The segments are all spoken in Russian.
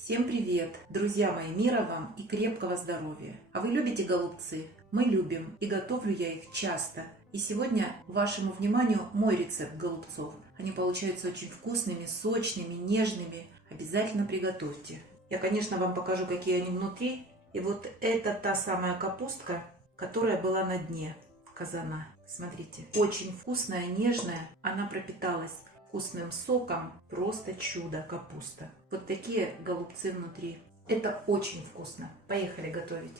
Всем привет! Друзья мои, мира вам и крепкого здоровья! А вы любите голубцы? Мы любим, и готовлю я их часто. И сегодня вашему вниманию мой рецепт голубцов. Они получаются очень вкусными, сочными, нежными. Обязательно приготовьте. Я, конечно, вам покажу, какие они внутри. И вот это та самая капустка, которая была на дне казана. Смотрите, очень вкусная, нежная. Она пропиталась вкусным соком. Просто чудо капуста. Вот такие голубцы внутри. Это очень вкусно. Поехали готовить.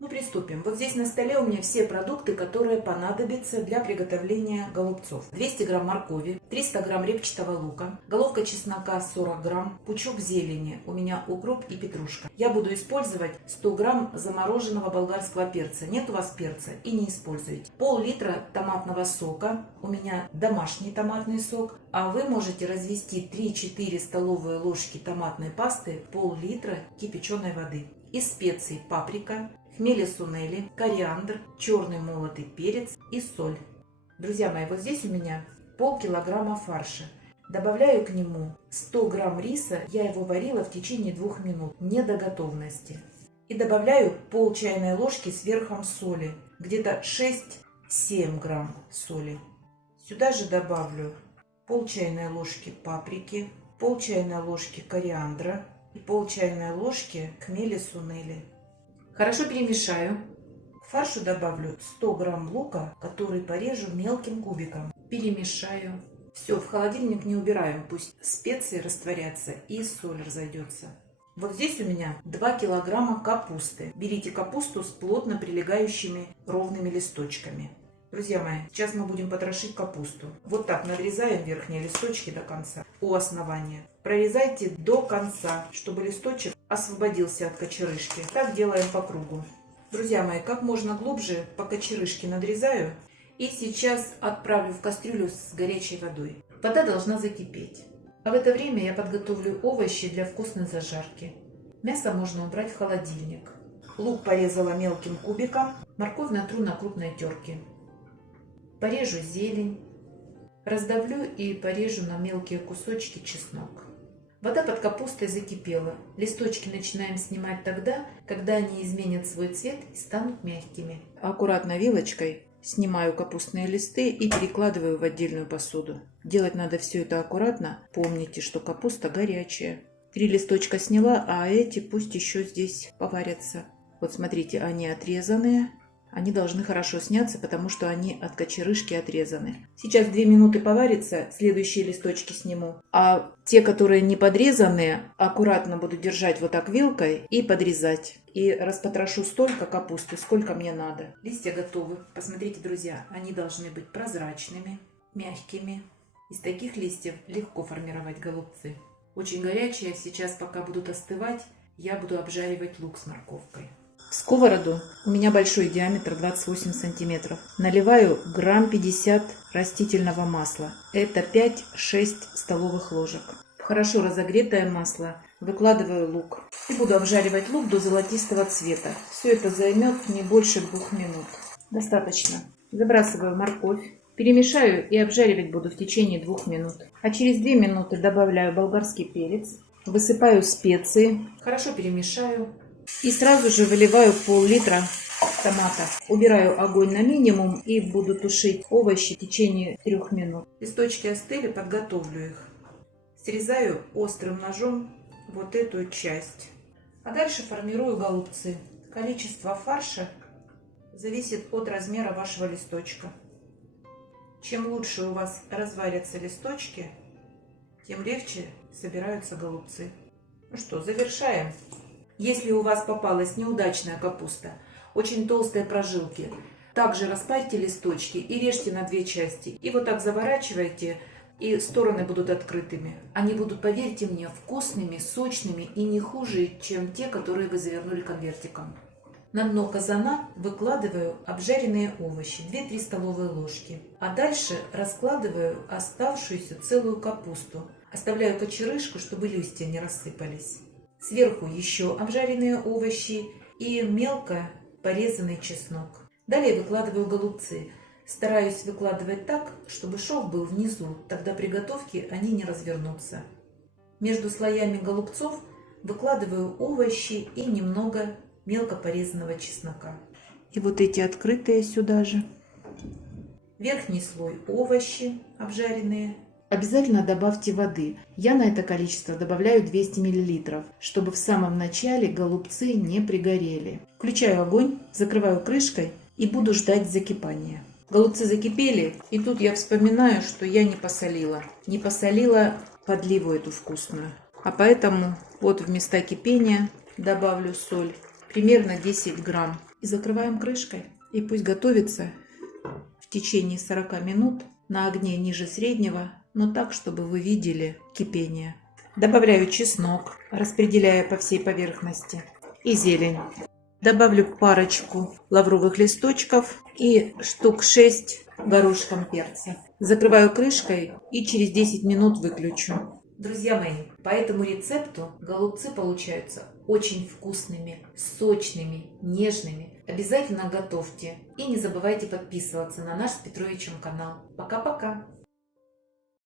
Ну, приступим. Вот здесь на столе у меня все продукты, которые понадобятся для приготовления голубцов. 200 грамм моркови, 300 грамм репчатого лука, головка чеснока 40 грамм, пучок зелени, у меня укроп и петрушка. Я буду использовать 100 грамм замороженного болгарского перца. Нет у вас перца и не используйте. Пол-литра томатного сока, у меня домашний томатный сок, а вы можете развести 3-4 столовые ложки томатной пасты в пол-литра кипяченой воды. Из специй паприка, хмели-сунели, кориандр, черный молотый перец и соль. Друзья мои, вот здесь у меня полкилограмма фарша. Добавляю к нему 100 грамм риса, я его варила в течение 2 минут, не до готовности. И добавляю пол чайной ложки с верхом соли, где-то 6-7 грамм соли. Сюда же добавлю пол чайной ложки паприки, пол чайной ложки кориандра и пол чайной ложки хмели-сунели. Хорошо перемешаю. К фаршу добавлю 100 грамм лука, который порежу мелким кубиком. Перемешаю. Все, в холодильник не убираем, пусть специи растворятся и соль разойдется. Вот здесь у меня 2 килограмма капусты. Берите капусту с плотно прилегающими ровными листочками. Друзья мои, сейчас мы будем потрошить капусту. Вот так надрезаем верхние листочки до конца, у основания. Прорезайте до конца, чтобы листочек освободился от кочерышки. Так делаем по кругу. Друзья мои, как можно глубже по кочерышке надрезаю. И сейчас отправлю в кастрюлю с горячей водой. Вода должна закипеть. А в это время я подготовлю овощи для вкусной зажарки. Мясо можно убрать в холодильник. Лук порезала мелким кубиком. Морковь натру на крупной терке. Порежу зелень, раздавлю и порежу на мелкие кусочки чеснок. Вода под капустой закипела. Листочки начинаем снимать тогда, когда они изменят свой цвет и станут мягкими. Аккуратно вилочкой снимаю капустные листы и перекладываю в отдельную посуду. Делать надо все это аккуратно. Помните, что капуста горячая. 3 листочка сняла, а эти пусть еще здесь поварятся. Вот смотрите, они отрезанные. Они должны хорошо сняться, потому что они от кочерышки отрезаны. Сейчас 2 минуты поварится, следующие листочки сниму. А те, которые не подрезанные, аккуратно буду держать вот так вилкой и подрезать. И распотрошу столько капусты, сколько мне надо. Листья готовы. Посмотрите, друзья, они должны быть прозрачными, мягкими. Из таких листьев легко формировать голубцы. Очень горячие, сейчас пока будут остывать, я буду обжаривать лук с морковкой. В сковороду у меня большой диаметр 28 сантиметров. Наливаю грамм 50 растительного масла. Это 5-6 столовых ложек. В хорошо разогретое масло выкладываю лук. И буду обжаривать лук до золотистого цвета. Все это займет не больше 2 минут. Достаточно. Забрасываю морковь. Перемешаю и обжаривать буду в течение 2 минут. А через 2 минуты добавляю болгарский перец. Высыпаю специи. Хорошо перемешаю. И сразу же выливаю пол-литра томата. Убираю огонь на минимум и буду тушить овощи в течение 3 минут. Листочки остыли, подготовлю их. Срезаю острым ножом вот эту часть. А дальше формирую голубцы. Количество фарша зависит от размера вашего листочка. Чем лучше у вас разварятся листочки, тем легче собираются голубцы. Ну что, завершаем. Если у вас попалась неудачная капуста, очень толстые прожилки, также распарьте листочки и режьте на 2 части. И вот так заворачивайте, и стороны будут открытыми. Они будут, поверьте мне, вкусными, сочными и не хуже, чем те, которые вы завернули конвертиком. На дно казана выкладываю обжаренные овощи, 2-3 столовые ложки. А дальше раскладываю оставшуюся целую капусту. Оставляю кочерышку, чтобы листья не рассыпались. Сверху еще обжаренные овощи и мелко порезанный чеснок. Далее выкладываю голубцы. Стараюсь выкладывать так, чтобы шов был внизу, тогда при готовке они не развернутся. Между слоями голубцов Выкладываю овощи и немного мелко порезанного чеснока. И вот эти открытые сюда же. Верхний слой овощи обжаренные. Обязательно добавьте воды. Я на это количество добавляю 200 мл, чтобы в самом начале голубцы не пригорели. Включаю огонь, закрываю крышкой и буду ждать закипания. Голубцы закипели, и тут я вспоминаю, что я не посолила. Не посолила подливу эту вкусную. А поэтому вот в места кипения добавлю соль. Примерно 10 грамм. И закрываем крышкой. И пусть готовится в течение 40 минут на огне ниже среднего, но так, чтобы вы видели кипение. Добавляю чеснок, распределяя по всей поверхности. И зелень. Добавлю парочку лавровых листочков и штук 6 горошком перца. Закрываю крышкой и через 10 минут выключу. Друзья мои, по этому рецепту голубцы получаются очень вкусными, сочными, нежными. Обязательно готовьте. И не забывайте подписываться на наш с Петровичем канал. Пока-пока!